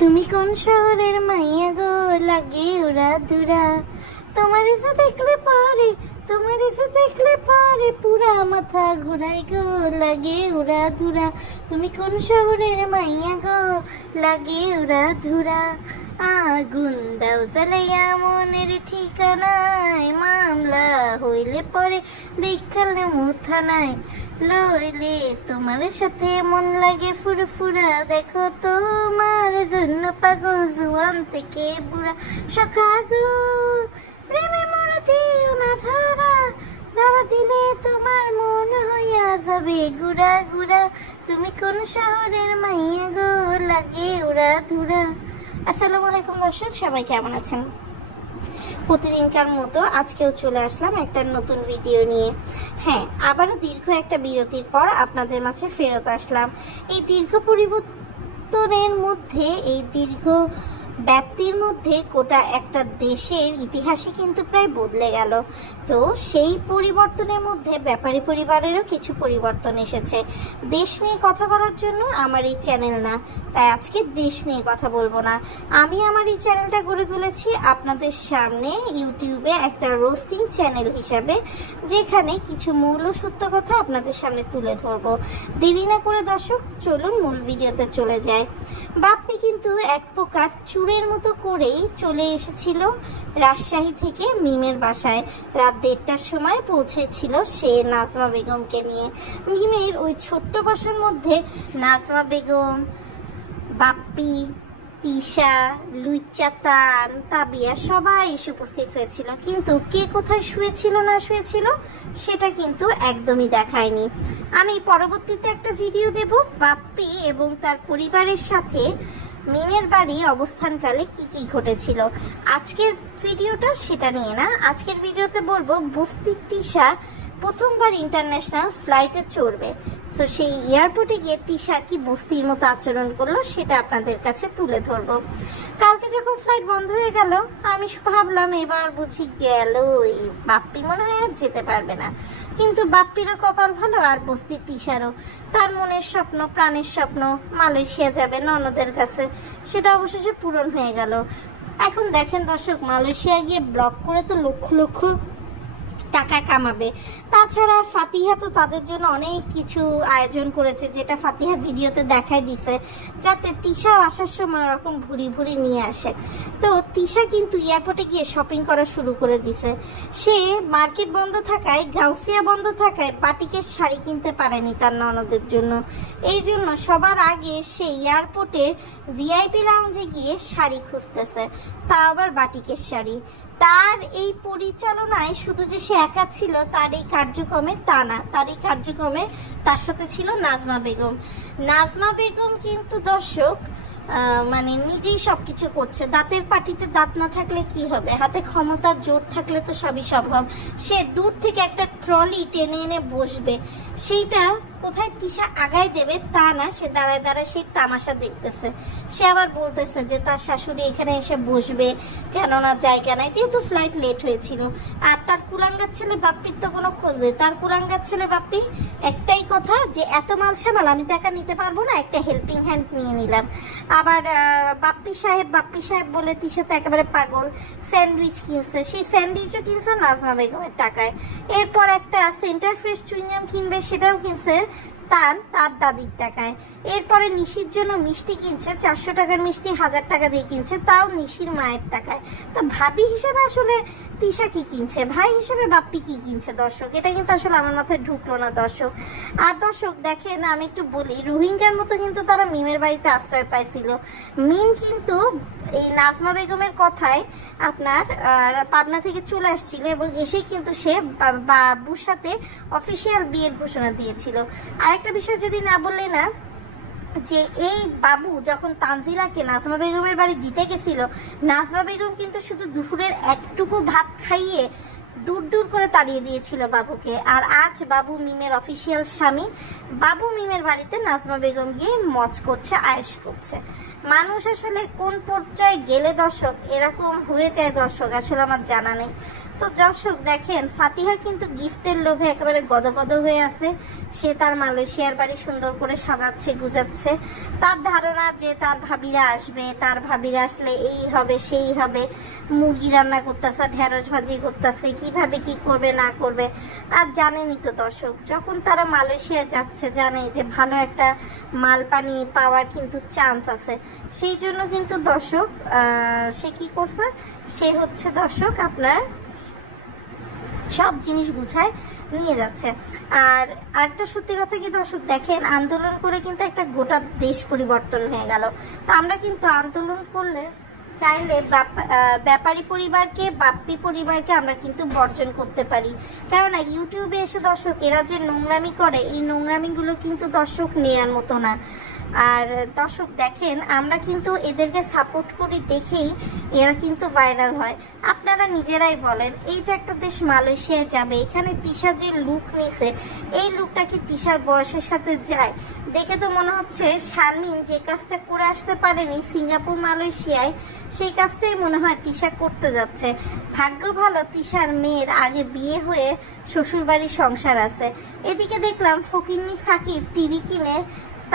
তুমি কোন শহরের মাইয়া গো, লাগে উড়া ধুরা। তোমার এসে দেখলে পারে, তোমার এসে দেখলে পারে, পুরা মাথা ঘুরাই গো, লাগে উড়া ধুরা। তুমি কোন শহরের মাইয়া গো, লাগে উড়া ধুরা। আগুন দাও জ্বালাইয়া মনের ঠিকানায়, মামলা হইলে পরে দেখালে মুথানায়। লইলে তোমার সাথে মন লাগে ফুরফুরা, দেখো তোমার জন্য পাগল জুয়ান থেকে বুড়া। সখা গো প্রেমে মরে দিও না ধরা, ধরা দিলে তোমার মন হইয়া যাবে গুড়া গুড়া। তুমি কোন শহরের মাইয়া গো, লাগে উড়া ধুরা। আসসালামু আলাইকুম দর্শক, সবাই কেমন আছেন? প্রতিদিনকার মতো আজকেও চলে আসলাম একটা নতুন ভিডিও নিয়ে। হ্যাঁ, আবারও দীর্ঘ একটা বিরতির পর আপনাদের মাঝে ফেরত আসলাম। এই দীর্ঘ পরিবর্তনের মধ্যে, এই দীর্ঘ ব্যাপ্তির মধ্যে গোটা একটা দেশের ইতিহাসই কিন্তু প্রায় বদলে গেল। তো সেই পরিবর্তনের মধ্যে ব্যাপারী পরিবারেরও কিছু পরিবর্তন এসেছে। দেশ নিয়ে কথা বলার জন্য আমার এই চ্যানেল না, তাই আজকে দেশ নিয়ে কথা বলবো না। আমি আমার এই চ্যানেলটা গড়ে তুলেছি আপনাদের সামনে ইউটিউবে একটা রোস্টিং চ্যানেল হিসাবে, যেখানে কিছু মূল সত্য কথা আপনাদের সামনে তুলে ধরবো। দেরি না করে দর্শক চলুন মূল ভিডিওতে চলে যায়। বাপ্পি কিন্তু এক প্রকার চুরের মতো করেই চলে এসেছিল রাজশাহী থেকে মিমের বাসায়। রাত 1:30টার সময় পৌঁছেছিল সে নাজমা বেগমকে নিয়ে। মিমের ওই ছোট্ট বাসার মধ্যে নাজমা বেগম, বাপ্পি, তিশা, লুইচাতান, তাবিয়া সবাই এসে উপস্থিত হয়েছিল, কিন্তু কে কোথায় শুয়েছিল না শুয়েছিল সেটা কিন্তু একদমই দেখায়নি। আমি পরবর্তীতে একটা ভিডিও দেব বাপ্পি এবং তার পরিবারের সাথে মিমের বাড়ি অবস্থানকালে কি কি ঘটেছিল। আজকের ভিডিওটা সেটা নিয়ে না, আজকের ভিডিওতে বলবো বস্তির তিশা প্রথমবার ইন্টারন্যাশনাল ফ্লাইটে চড়বে। তো সেই এয়ারপোর্টে গিয়ে তিশা কি বস্তির মতো আচরণ করলো সেটা আপনাদের কাছে তুলে ধরবো। কালকে যখন ফ্লাইট বন্ধ হয়ে গেল, আমি ভাবলাম এবার বুঝি গেল, এই বাপ্পি মনে হয় আর যেতে পারবে না। কিন্তু বাপ্পিরও কপাল ভালো, আর বস্তির তিশারও। তার মনের স্বপ্ন, প্রাণের স্বপ্ন মালয়েশিয়া যাবে ননদের কাছে, সেটা অবশেষে পূরণ হয়ে গেল। এখন দেখেন দর্শক, মালয়েশিয়া গিয়ে ব্লগ করে তো লক্ষ লক্ষ টাকা কামাবে। তাছাড়া ফাতিহা তো তাদের জন্য অনেক কিছু আয়োজন করেছে, যেটা ফাতিহা ভিডিওতে দেখাই দিছে, যাতে তিশা আসার সময় ওরকম ভুরি ভুরি নিয়ে আসে। তো তিশা কিন্তু এয়ারপোর্টে গিয়ে শপিং করা শুরু করে দিছে। সে মার্কেট বন্ধ থাকায়, গাউসিয়া বন্ধ থাকায় বাটিকের শাড়ি কিনতে পারেনি তার ননদের জন্য। এই জন্য সবার আগে সে এয়ারপোর্টের ভিআইপি লাউঞ্জে গিয়ে শাড়ি খুঁজতেছে, তা আবার বাটিকের শাড়ি। তার এই পরিচালনায় শুধু যে সে একা ছিল তার এই কার্যক্রমে তা না, তার এই কার্যক্রমে তার সাথে ছিল নাজমা বেগম। নাজমা বেগম কিন্তু দর্শক মানে নিজেই সবকিছু করছে। দাঁতের পাটিতে দাঁত না থাকলে কি হবে, হাতে ক্ষমতার জোর থাকলে তো সবই সম্ভব। সে দূর থেকে একটা ট্রলি টেনে এনে বসবে, সেইটা কোথায় তিশা আগায় দেবে তা না, সে দাঁড়ায় দাঁড়ায় সেই তামাশা দেখতেছে। সে আবার বলতেছে যে তার শাশুড়ি এখানে এসে বসবে, কেননা জায়গা নাই, যেহেতু ফ্লাইট লেট হয়েছিল। আর তার কুলাঙ্গার ছেলে বাপ্পির তো কোনো খোঁজ নেই। তার কুলাঙ্গার ছেলে বাপ্পি একটাই কথা, যে এত মাল সামাল আমি তো একা নিতে পারবো না, একটা হেল্পিং হ্যান্ড নিয়ে নিলাম। আবার বাপ্পি সাহেব বলে তিশা তো একেবারে পাগল, স্যান্ডউইচ কিনছে, সেই স্যান্ডউইচও কিনছে নাজমা বেগমের টাকায়। এরপর একটা সেন্টার ফ্রেশ চুইংগাম কিনবে, সেটাও কিনছে তার দাদির টাকায়। এরপরে নিশির জন্য মিষ্টি কিনছে, 400 টাকার মিষ্টি 1000 টাকা দিয়ে কিনছে, তাও নিশির মায়ের টাকায়। তো ভাবি হিসেবে আসলে তিশা কি কিনছে, ভাই হিসেবে বাপ্পি কি কিনছে দর্শক, এটা কিন্তু আসলে আমার মাথায় ঢুকলো না দর্শক। আর দর্শক দেখেন, আমি একটু বলি, রোহিঙ্গার মতো কিন্তু তারা মিমের বাড়িতে আশ্রয় পাইছিল। মিম কিন্তু এই নাজমা বেগমের কথায় আপনার পাবনা থেকে চলে আসছিল, এবং এসেই কিন্তু সে বাবুর সাথে অফিসিয়াল বিয়ের ঘোষণা দিয়েছিল। আরেকটা বিষয় যদি না বললে না, যে এই বাবু যখন তানজিলাকে নাজমা বেগমের বাড়ি দিতে গেছিল, নাজমা বেগম কিন্তু শুধু দুপুরের একটুকু ভাত খাইয়ে দূর দূর করে তাড়িয়ে দিয়েছিল বাবুকে। আর আজ বাবু মিমের অফিসিয়াল স্বামী, বাবু মিমের বাড়িতে নাজমা বেগম গিয়ে মজ করছে, আয়েশ করছে। মানুষ আসলে কোন পর্যায়ে গেলে দর্শক এরকম হয়ে যায় দর্শক আসলে আমার জানা নেই। তো দর্শক দেখেন, ফাতিহা কিন্তু গিফটের লোভে একেবারে গদগদ হয়ে আছে। সে তার মালয়েশিয়ার বাড়ি সুন্দর করে সাজাচ্ছে গুজাচ্ছে। তার ধারণা যে তার ভাবিরা আসবে, তার ভাবিরা আসলে এই হবে সেই হবে, মুরগি রান্না করতেছে, ঢেঁড়স ভাজি করতেছে, কিভাবে কি করবে না করবে। আর জানেনই তো দর্শক, যখন তারা মালয়েশিয়া যাচ্ছে জানে যে ভালো একটা মাল পানি পাওয়ার কিন্তু চান্স আছে। সেই জন্য কিন্তু দর্শক সে কি করছে, সে হচ্ছে দর্শক আপনার সব জিনিস গুছায় নিয়ে যাচ্ছে। আর একটা সত্যি কথা কি দর্শক দেখেন, আন্দোলন করে কিন্তু একটা গোটা দেশ পরিবর্তন হয়ে গেল। তো আমরা কিন্তু আন্দোলন করলে চাইলে ব্যাপারী পরিবারকে, বাপ্পি পরিবারকে আমরা কিন্তু বর্জন করতে পারি। কেননা ইউটিউবে এসে দর্শক এরা যে নোংরামি করে, এই নোংরামিগুলো কিন্তু দর্শক নেয়ার মতো না। আর দর্শক দেখেন, আমরা কিন্তু এদেরকে সাপোর্ট করি দেখেই এরা কিন্তু ভাইরাল হয়। আপনারা নিজেরাই বলেন, এই যে একটা দেশ মালয়েশিয়ায় যাবে, এখানে তিশা যে লুক নিছে, এই লুকটা কি তিশার বয়সের সাথে যায়? দেখে তো মনে হচ্ছে শারমিন যে কাজটা করে আসতে পারেনি সিঙ্গাপুর মালয়েশিয়ায়, সেই কাজটাই মনে হয় তিশা করতে যাচ্ছে। ভাগ্য ভালো তিশার মেয়ের আগে বিয়ে হয়ে শ্বশুরবাড়ির সংসার আছে। এদিকে দেখলাম ফকিন্নি সাকিব টিভি কিনে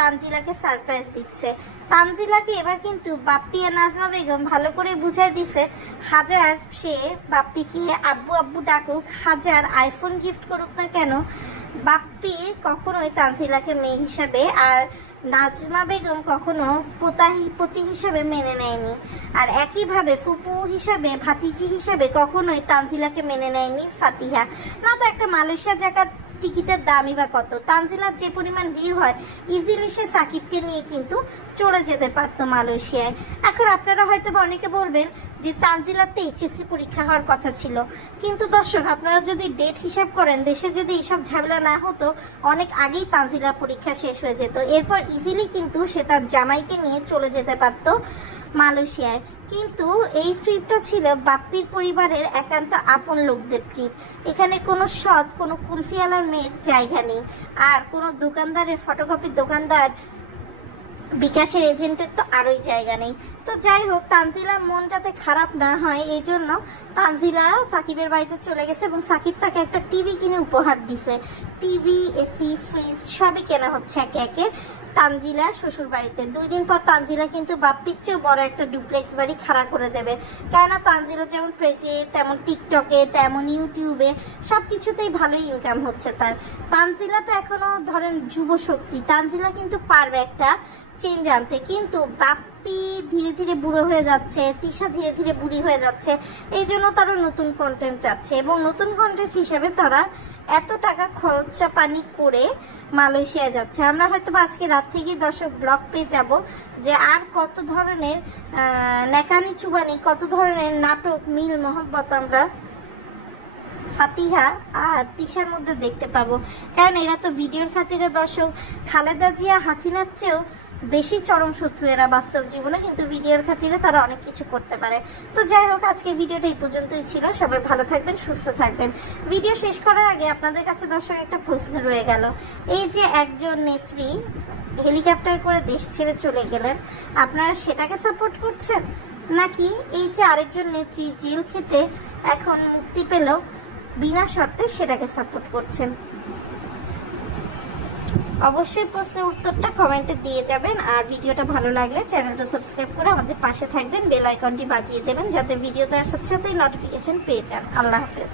তানজিলাকে সারপ্রাইজ দিচ্ছে। তানজিলাকে এবার কিন্তু বাপ্পি আর নাজমা বেগম ভালো করে বুঝাই দিছে, হাজার সে বাপ্পিকে আব্বু আব্বু ডাকুক, হাজার আইফোন গিফট করুক না কেন, বাপ্পি কখনোই তানজিলাকে মেয়ে হিসাবে আর নাজমা বেগম কখনো পতি হিসাবে মেনে নেয়নি। আর একইভাবে ফুপু হিসাবে, ভাতিজি হিসাবে কখনোই তানজিলাকে মেনে নেয়নি ফাতিহা। না তো একটা মালয়েশিয়া জায়গার টিকিটের দামই বা কত, তানজিলার যে পরিমাণ ভিউ হয়, ইজিলি সে সাকিবকে নিয়ে কিন্তু চলে যেতে পারতো মালয়েশিয়ায়। এখন আপনারা হয়তো অনেকে বলবেন যে তানজিলার তো এইচএসসি পরীক্ষা হওয়ার কথা ছিল, কিন্তু দর্শক আপনারা যদি ডেট হিসাব করেন, দেশে যদি এইসব ঝামেলা না হতো, অনেক আগেই তানজিলার পরীক্ষা শেষ হয়ে যেত। এরপর ইজিলি কিন্তু সে তার জামাইকে নিয়ে চলে যেতে পারতো মালয়েশিয়ায়। কিন্তু এই ট্রিপটা ছিল বাপ্পির পরিবারের একান্ত আপন লোকদের ট্রিপ। এখানে কোনো সৎ, কোনো কুলফিওয়ালার মেয়ের জায়গা নেই, আর কোনো দোকানদারের, ফটোকপির দোকানদার, বিকাশের এজেন্টের তো আরোই জায়গা নেই। তো যাই হোক, তানজিলার মন যাতে খারাপ না হয় এই জন্য তানজিলা সাকিবের বাড়িতে চলে গেছে এবং সাকিব তাকে একটা টিভি কিনে উপহার দিছে। টিভি, এসি, ফ্রিজ সবই কেনা হচ্ছে একে একে তানজিলার শ্বশুর বাড়িতে। 2 দিন পর তানজিলা কিন্তু বাপ্পির চেয়েও বড় একটা ডুপ্লেক্স বাড়ি খাড়া করে দেবে। কেননা তানজিলা যেমন পেজে, তেমন টিকটকে, তেমন ইউটিউবে সব কিছুতেই ভালোই ইনকাম হচ্ছে তার। তানজিলা তো এখনো ধরেন যুব শক্তি, তানজিলা কিন্তু পারবে একটা চেঞ্জ আনতে। কিন্তু বাপ্পি ধীরে ধীরে বুড়ো হয়ে যাচ্ছে, তিশা ধীরে ধীরে বুড়ি হয়ে যাচ্ছে, এই জন্য তারা নতুন কন্টেন্ট চাচ্ছে এবং নতুন কন্টেন্ট হিসাবে তারা এত টাকা খরচা পানি করে মালয়েশিয়া যাচ্ছে। আমরা হয়তো আজকে রাত থেকেই দর্শক ব্লগ পেয়ে যাব যে আর কত ধরনের নেকানি চুবানি, কত ধরনের নাটক, মিল মহব্বত আমরা ফাতিহা আর তিশার মধ্যে দেখতে পাবো। কারণ এরা তো ভিডিওর খাতিরে দর্শক খালেদা জিয়া, হাসিনার চেয়েও বেশি চরম শত্রু এরা বাস্তব জীবনে, কিন্তু ভিডিওর খাতিরে তারা অনেক কিছু করতে পারে। তো যাই হোক, আজকে ভিডিওটা এই পর্যন্তই ছিল। সবাই ভালো থাকবেন, সুস্থ থাকবেন। ভিডিও শেষ করার আগে আপনাদের কাছে দর্শক একটা প্রশ্ন রয়ে গেল, এই যে একজন নেত্রী হেলিকপ্টার করে দেশ ছেড়ে চলে গেলেন, আপনারা সেটাকে সাপোর্ট করছেন, নাকি এই যে আরেকজন নেত্রী জেল খেটে এখন মুক্তি পেল বিনা শর্তে সেটাকে সাপোর্ট করছেন? অবশ্যই প্রশ্নের উত্তরটা কমেন্টে দিয়ে যাবেন। আর ভিডিওটা ভালো লাগলে চ্যানেলটা সাবস্ক্রাইব করে আমাদের পাশে থাকবেন, বেল আইকনটি বাজিয়ে দেবেন যাতে ভিডিও দেওয়ার সাথে সাথেই নোটিফিকেশন পেয়ে যান। আল্লাহ হাফেজ।